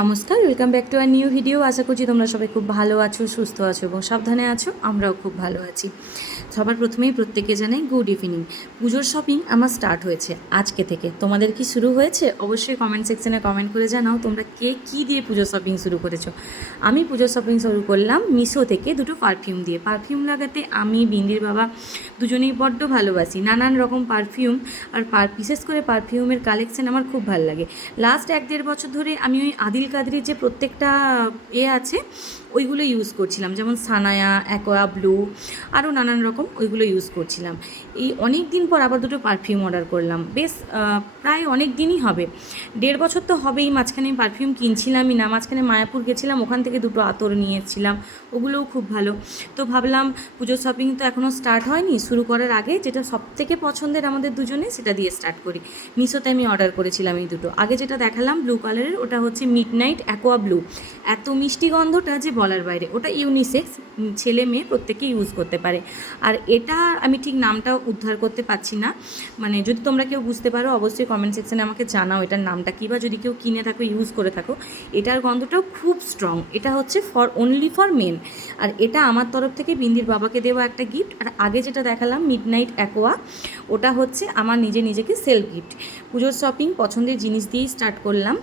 নমস্কার, welcome back to our new video. আশা করছি তোমরা সবাই খুব ভালো আছো, সুস্থ আছো এবং সাবধানে আছো। আমরাও খুব ভালো আছি। সবার প্রথমেই প্রত্যেকে জানাই গুড ইভিনিং। পুজোর শপিং আমার স্টার্ট হয়েছে আজকে থেকে। তোমাদের কি শুরু হয়েছে? অবশ্যই কমেন্ট সেকশনে কমেন্ট করে জানাও তোমরা কে কী দিয়ে পুজোর শপিং শুরু করেছো। আমি পুজোর শপিং শুরু করলাম মিশো থেকে দুটো পারফিউম দিয়ে। পারফিউম লাগাতে আমি বিন্দির বাবা দুজনেই বড্ড ভালোবাসি। নানান রকম পারফিউম আর বিশেষ করে পারফিউমের কালেকশন আমার খুব ভালো লাগে। লাস্ট 1-1.5 বছর ধরে আমি ওই আদিল কাদরির যে প্রত্যেকটা আছে ওইগুলো ইউজ করছিলাম, যেমন সানায়া, অ্যাকোয়া ব্লু, আরও নানান রকম ওইগুলো ইউজ করছিলাম। এই অনেক দিন পর আবার দুটো পারফিউম অর্ডার করলাম। বেশ প্রায় অনেক দিনই হবে, 1.5 বছর তো হবেই। মাঝখানে পারফিউম কিনছিলামই না, মাঝখানে মায়াপুর গেছিলাম, ওখান থেকে দুটো আতর নিয়েছিলাম, ওগুলোও খুব ভালো। তো ভাবলাম পুজোর শপিং তো এখনও স্টার্ট হয়নি, শুরু করার আগে যেটা সবথেকে পছন্দের আমাদের দুজনে সেটা দিয়ে স্টার্ট করি। মিশোতে আমি অর্ডার করেছিলাম এই দুটো। আগে যেটা দেখালাম ব্লু কালারের, ওটা হচ্ছে মিডনাইট অ্যাকোয়া ব্লু। এত মিষ্টি গন্ধটা যে বলার বাইরে। ওটা ইউনিসেক্স, ছেলে মেয়ে প্রত্যেকেই ইউজ করতে পারে। আর এটা আমি ঠিক নামটা উদ্ধার করতে পারছি না, মানে যদি তোমরা কেউ বুঝতে পারো অবশ্যই কমেন্ট সেকশনে আমাকে জানাও এটার নামটা কী, বা যদি কেউ কিনে থাকো, ইউজ করে থাকো। এটার গন্ধটাও খুব স্ট্রং। এটা হচ্ছে অনলি ফর মেন। আর এটা আমার তরফ থেকে বিন্দির বাবাকে দেওয়া একটা গিফট। আর আগে যেটা দেখালাম মিডনাইট অ্যাকোয়া, ওটা হচ্ছে আমার নিজেকে সেলফ গিফট। পুজোর শপিং পছন্দের জিনিস দিয়েই স্টার্ট করলাম।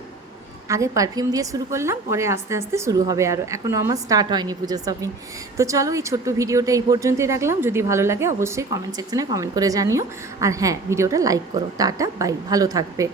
আগে পারফিউম দিয়ে শুরু করলাম, পরে আস্তে আস্তে শুরু হবে আরও। এখনও আমার স্টার্ট হয়নি পুজোর শপিং। তো চলো, এই ছোট্ট ভিডিওটা এই পর্যন্তই রাখলাম। যদি ভালো লাগে অবশ্যই কমেন্ট সেকশনে কমেন্ট করে জানিও। আর হ্যাঁ, ভিডিওটা লাইক করো। টাটা, বাই, ভালো থাকবে।